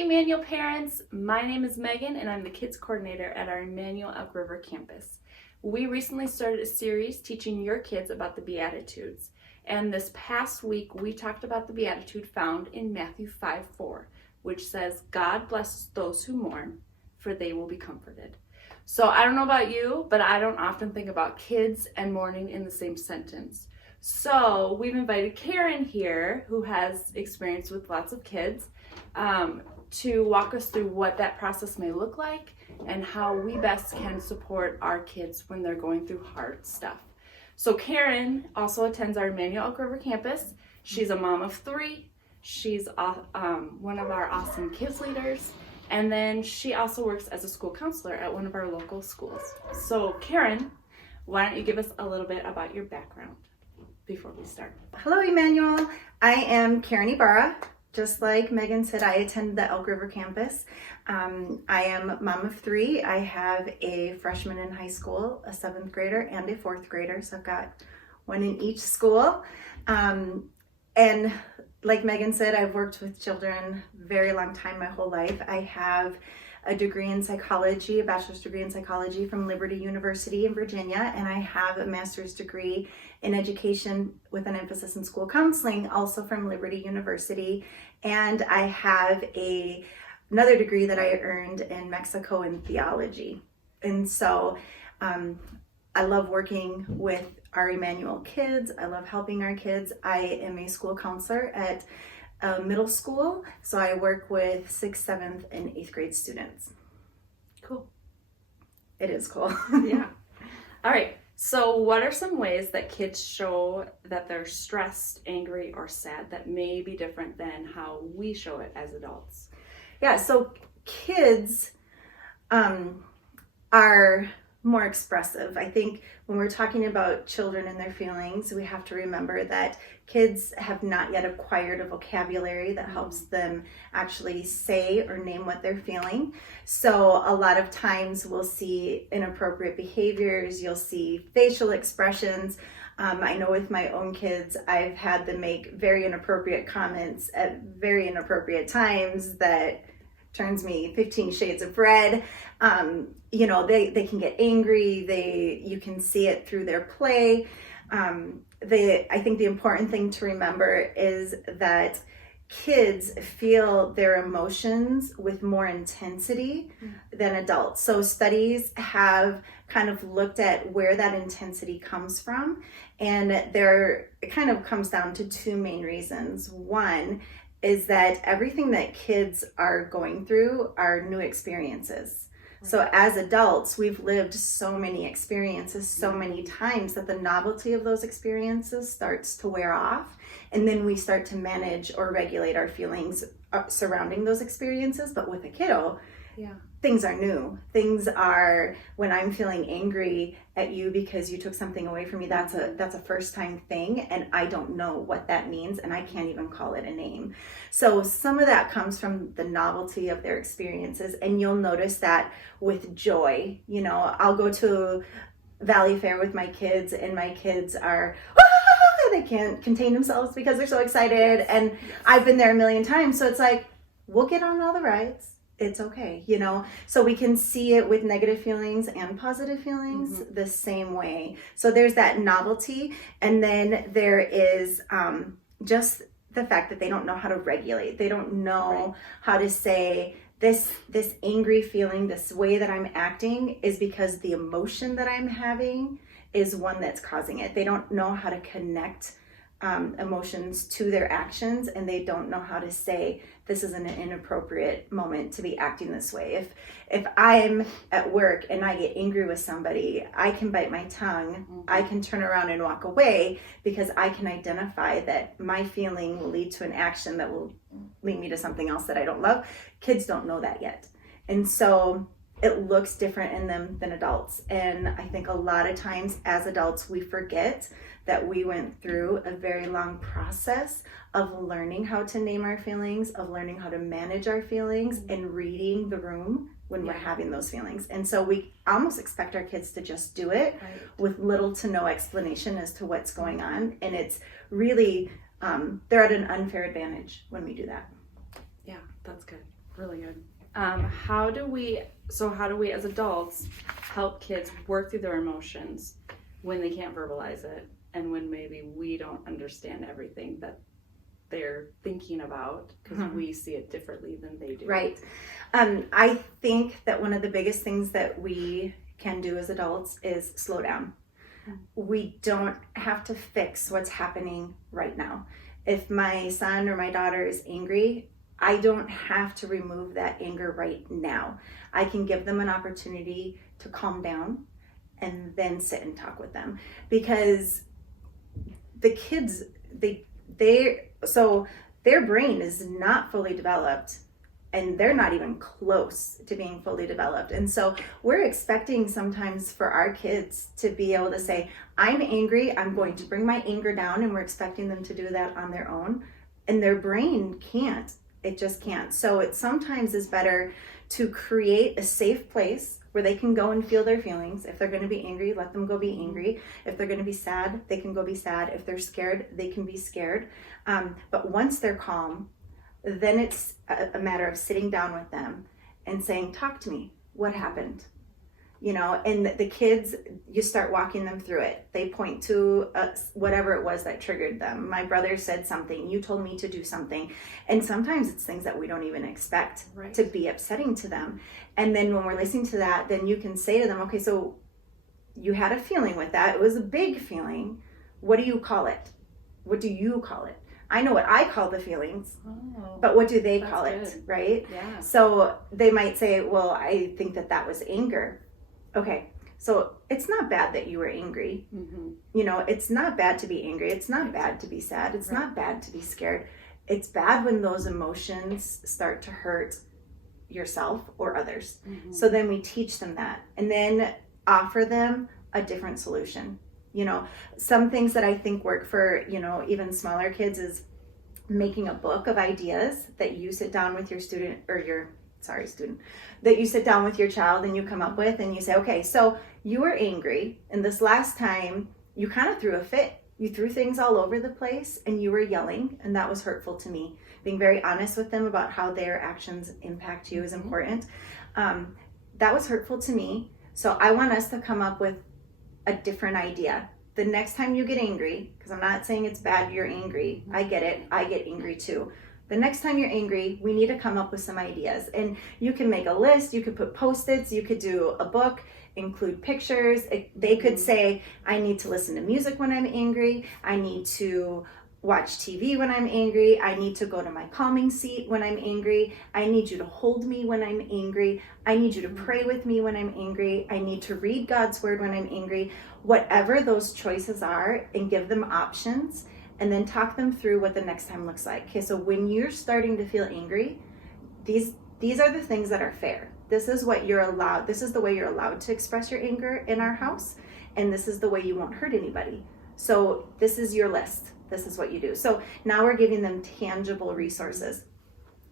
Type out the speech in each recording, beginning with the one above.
Emmanuel parents, my name is Megan and I'm the Kids Coordinator at our Emmanuel Elk River campus. We recently started a series teaching your kids about the Beatitudes, and this past week we talked about the Beatitude found in Matthew 5:4, which says, God blesses those who mourn, for they will be comforted. So I don't know about you, but I don't often think about kids and mourning in the same sentence. So we've invited Karen here, who has experience with lots of kids, to walk us through what that process may look like and how we best can support our kids when they're going through hard stuff. So Karen also attends our Emmanuel Elk River campus. She's a mom of 3. She's one of our awesome kids leaders. And then she also works as a school counselor at one of our local schools. So Karen, why don't you give us a little bit about your background before we start? Hello, Emmanuel. I am Karen Ibarra. Just like Megan said, I attend the Elk River campus. I am mom of 3. I have a freshman in high school, a 7th grader, and a 4th grader. So I've got one in each school. And like Megan said, I've worked with children a very long time, my whole life. I have a degree in psychology, a bachelor's degree in psychology from Liberty University in Virginia, and I have a master's degree in education with an emphasis in school counseling, also from Liberty University. And I have another degree that I earned in Mexico in theology. And so I love working with our Emmanuel kids. I love helping our kids. I am a school counselor at middle school, so I work with 6th, 7th, and 8th grade students. Cool. It is cool. Yeah. All right. So what are some ways that kids show that they're stressed, angry, or sad that may be different than how we show it as adults? Yeah, so kids are more expressive. I think when we're talking about children and their feelings, we have to remember that kids have not yet acquired a vocabulary that helps them actually say or name what they're feeling. So a lot of times we'll see inappropriate behaviors, you'll see facial expressions. I know with my own kids, I've had them make very inappropriate comments at very inappropriate times that turns me 15 shades of red. They can get angry. You can see it through their play. I think the important thing to remember is that kids feel their emotions with more intensity than adults. So studies have kind of looked at where that intensity comes from, and it kind of comes down to 2 main reasons. One is that everything that kids are going through are new experiences. So as adults, we've lived so many experiences so many times that the novelty of those experiences starts to wear off. And then we start to manage or regulate our feelings surrounding those experiences. But with a kiddo, things are new. Things are, when I'm feeling angry at you because you took something away from me, that's a first time thing, and I don't know what that means, and I can't even call it a name. So some of that comes from the novelty of their experiences, and you'll notice that with joy. I'll go to Valley Fair with my kids, and my kids are, they can't contain themselves because they're so excited, and I've been there a million times, so it's like, we'll get on all the rides. It's okay, so we can see it with negative feelings and positive feelings the same way. So there's that novelty, and then there is just the fact that they don't know how to regulate. They don't know how to say, this angry feeling, this way that I'm acting is because the emotion that I'm having is one that's causing it. They don't know how to connect emotions to their actions, and they don't know how to say, this is an inappropriate moment to be acting this way. If I'm at work and I get angry with somebody, I can bite my tongue, I can turn around and walk away because I can identify that my feeling will lead to an action that will lead me to something else that I don't love. Kids don't know that yet. And so it looks different in them than adults. And I think a lot of times as adults, we forget that we went through a very long process of learning how to name our feelings, of learning how to manage our feelings, and reading the room when we're having those feelings. And so we almost expect our kids to just do it with little to no explanation as to what's going on. And it's really, they're at an unfair advantage when we do that. Yeah, that's good. Really good. How do we as adults help kids work through their emotions when they can't verbalize it and when maybe we don't understand everything that they're thinking about because we see it differently than they do? Right. I think that one of the biggest things that we can do as adults is slow down. We don't have to fix what's happening right now. If my son or my daughter is angry, I don't have to remove that anger right now. I can give them an opportunity to calm down and then sit and talk with them, because the kids, their brain is not fully developed, and they're not even close to being fully developed. And so we're expecting sometimes for our kids to be able to say, I'm angry, I'm going to bring my anger down, and we're expecting them to do that on their own. And their brain can't. It just can't. So it sometimes is better to create a safe place where they can go and feel their feelings. If they're going to be angry, let them go be angry. If they're going to be sad, they can go be sad. If they're scared, they can be scared. But once they're calm, then it's a matter of sitting down with them and saying, talk to me. What happened? You know, and the kids, you start walking them through it. They point to whatever it was that triggered them. My brother said something, you told me to do something. And sometimes it's things that we don't even expect to be upsetting to them. And then when we're listening to that, then you can say to them, okay, so you had a feeling with that. It was a big feeling. What do you call it? What do you call it? I know what I call the feelings, but what do they call it, right? Yeah. So they might say, well, I think that was anger. Okay, so it's not bad that you were angry. You know, it's not bad to be angry. It's not bad to be sad. It's not bad to be scared. It's bad when those emotions start to hurt yourself or others. So then we teach them that and then offer them a different solution. You know, some things that I think work for, you know, even smaller kids is making a book of ideas that you sit down with your that you sit down with your child and you come up with, and you say, okay, so you were angry, and this last time you kind of threw a fit. You threw things all over the place and you were yelling, and that was hurtful to me. Being very honest with them about how their actions impact you is important. That was hurtful to me. So I want us to come up with a different idea. The next time you get angry, because I'm not saying it's bad you're angry. I get it. I get angry too. The next time you're angry, we need to come up with some ideas. And you can make a list. You could put Post-its. You could do a book, include pictures. They could say, I need to listen to music when I'm angry. I need to watch TV when I'm angry. I need to go to my calming seat when I'm angry. I need you to hold me when I'm angry. I need you to pray with me when I'm angry. I need to read God's word when I'm angry. Whatever those choices are, and give them options, and then talk them through what the next time looks like. Okay, so when you're starting to feel angry, these are the things that are fair. This is what you're allowed. This is the way you're allowed to express your anger in our house, and this is the way you won't hurt anybody. So this is your list. This is what you do. So now we're giving them tangible resources.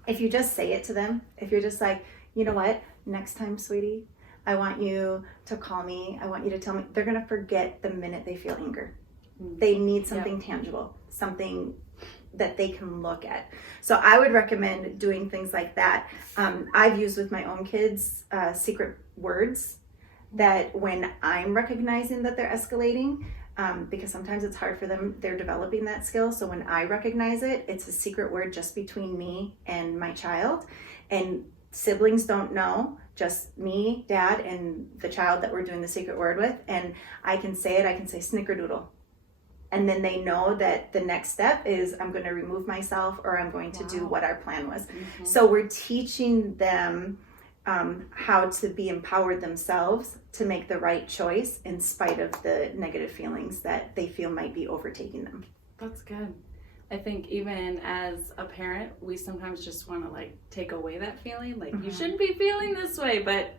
If you just say it to them, if you're just like, you know what, next time, sweetie, I want you to call me. I want you to tell me. They're going to forget the minute they feel anger. They need something tangible, something that they can look at. So I would recommend doing things like that. I've used with my own kids secret words that when I'm recognizing that they're escalating, because sometimes it's hard for them, they're developing that skill. So when I recognize it, it's a secret word just between me and my child. And siblings don't know, just me, dad, and the child that we're doing the secret word with. And I can say it, I can say snickerdoodle. And then they know that the next step is I'm going to remove myself, or I'm going to do what our plan was. So we're teaching them how to be empowered themselves to make the right choice in spite of the negative feelings that they feel might be overtaking them. That's good. I think even as a parent, we sometimes just want to like take away that feeling. Like you shouldn't be feeling this way, but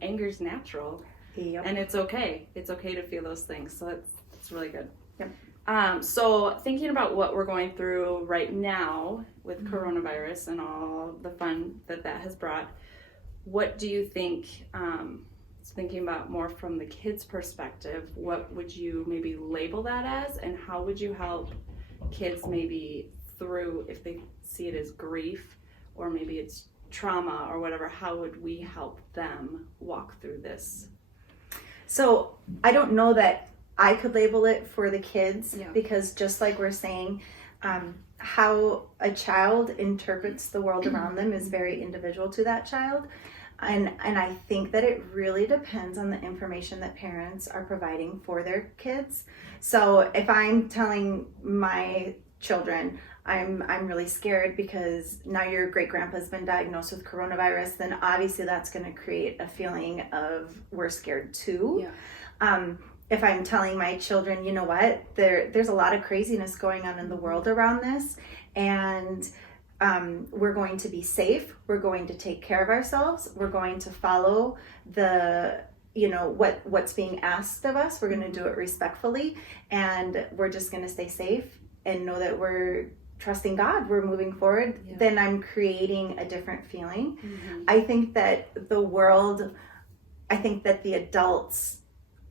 anger's natural. And it's okay. It's okay to feel those things. So that's really good. Yep. So thinking about what we're going through right now with coronavirus and all the fun that has brought, what do you think, thinking about more from the kids' perspective, what would you maybe label that as, and how would you help kids maybe through, if they see it as grief, or maybe it's trauma or whatever, how would we help them walk through this? So I don't know that I could label it for the kids, Yeah. because just like we're saying, how a child interprets the world around them is very individual to that child. And I think that it really depends on the information that parents are providing for their kids. So if I'm telling my children, I'm really scared because now your great grandpa's been diagnosed with coronavirus, then obviously that's going to create a feeling of we're scared too. Yeah. If I'm telling my children, you know what, there's a lot of craziness going on in the world around this, and we're going to be safe, we're going to take care of ourselves, we're going to follow the, what's being asked of us, we're going to do it respectfully, and we're just going to stay safe and know that we're trusting God, we're moving forward, Yeah. then I'm creating a different feeling. Mm-hmm. I think that the adults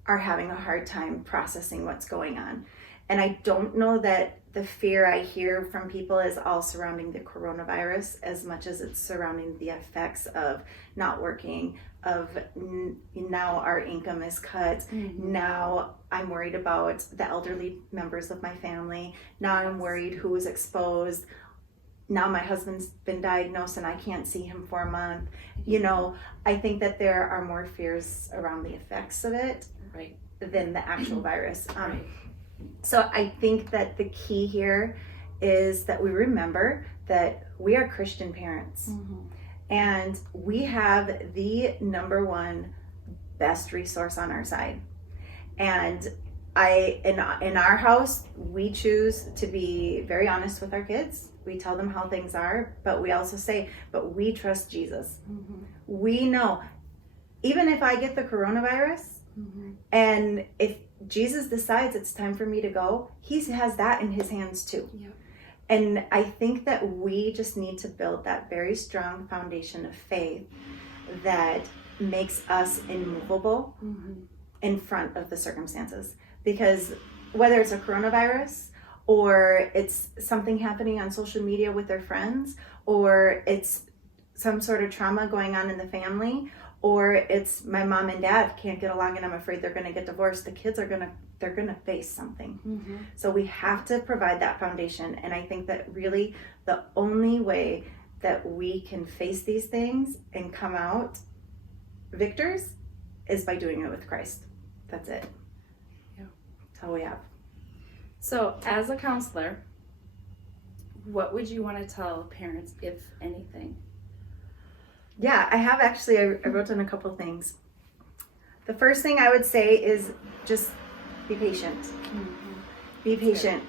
are having a hard time processing what's going on. And I don't know that the fear I hear from people is all surrounding the coronavirus as much as it's surrounding the effects of not working, of now our income is cut. Mm-hmm. Now I'm worried about the elderly members of my family. Now I'm worried who is exposed. Now my husband's been diagnosed and I can't see him for a month. I think that there are more fears around the effects of it Right. than the actual virus. Right. So I think that the key here is that we remember that we are Christian parents, Mm-hmm. and we have the number one best resource on our side. And in our house, we choose to be very honest with our kids. We tell them how things are, but we also say, but we trust Jesus. Mm-hmm. We know, even if I get the coronavirus, Mm-hmm. and if Jesus decides it's time for me to go, he has that in his hands too. Yeah. And I think that we just need to build that very strong foundation of faith that makes us immovable Mm-hmm. in front of the circumstances. Because whether it's a coronavirus, or it's something happening on social media with their friends, or it's some sort of trauma going on in the family, or it's my mom and dad can't get along and I'm afraid they're going to get divorced, the kids are going to face something. Mm-hmm. So we have to provide that foundation. And I think that really the only way that we can face these things and come out victors is by doing it with Christ. That's it. Yeah. That's all we have. So as a counselor, what would you want to tell parents, if anything? Yeah, I have actually, I wrote down a couple things. The first thing I would say is just be patient. Mm-hmm. Be patient.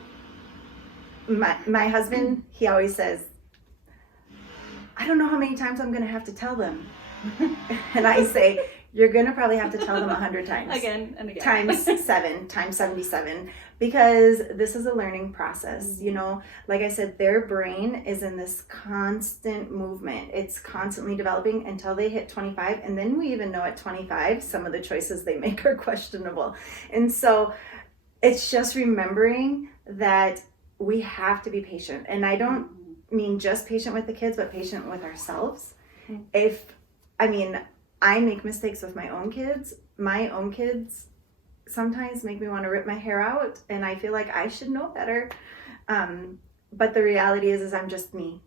My husband, he always says, I don't know how many times I'm going to have to tell them. And I say, you're going to probably have to tell them 100 times. Again and again. Times 7, times 77, because this is a learning process. Mm-hmm. Like I said, their brain is in this constant movement. It's constantly developing until they hit 25. And then we even know at 25, some of the choices they make are questionable. And so it's just remembering that we have to be patient. And I don't mean just patient with the kids, but patient with ourselves. Mm-hmm. I make mistakes with my own kids. My own kids sometimes make me want to rip my hair out, and I feel like I should know better. But the reality is I'm just me,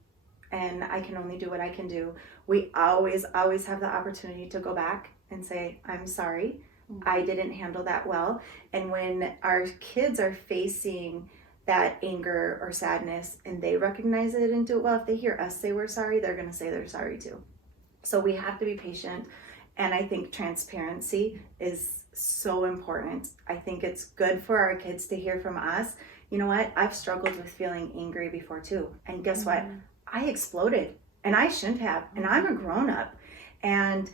and I can only do what I can do. We always have the opportunity to go back and say, I'm sorry, I didn't handle that well. And when our kids are facing that anger or sadness and they recognize it and do it well, if they hear us say we're sorry, they're going to say they're sorry too. So we have to be patient, and I think transparency is so important. I think it's good for our kids to hear from us. You know what? I've struggled with feeling angry before too. And guess what? I exploded, and I shouldn't have, and I'm a grown-up. And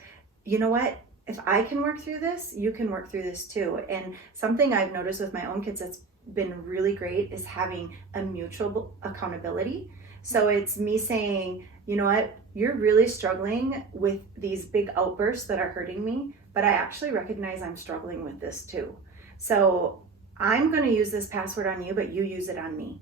you know what? If I can work through this, you can work through this too. And something I've noticed with my own kids that's been really great is having a mutual accountability. So it's me saying, you know what? You're really struggling with these big outbursts that are hurting me, but I actually recognize I'm struggling with this too. So I'm going to use this password on you, but you use it on me.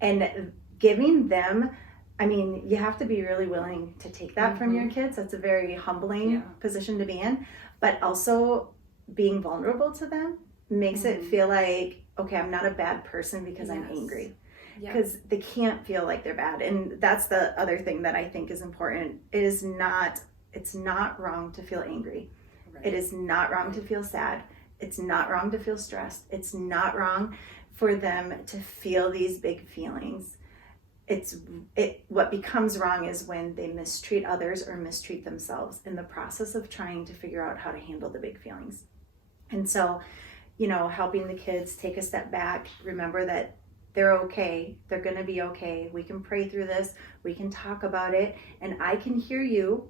And giving them I mean, you have to be really willing to take that from your kids. That's a very humbling position to be in. But also being vulnerable to them makes it feel like, okay, I'm not a bad person because I'm angry. Because they can't feel like they're bad. And that's the other thing that I think is important. It's not wrong to feel angry. It is not wrong to feel sad. It's not wrong to feel stressed. It's not wrong for them to feel these big feelings. What becomes wrong is when they mistreat others or mistreat themselves in the process of trying to figure out how to handle the big feelings. And so, helping the kids take a step back, remember that they're okay. They're going to be okay. We can pray through this. We can talk about it. And I can hear you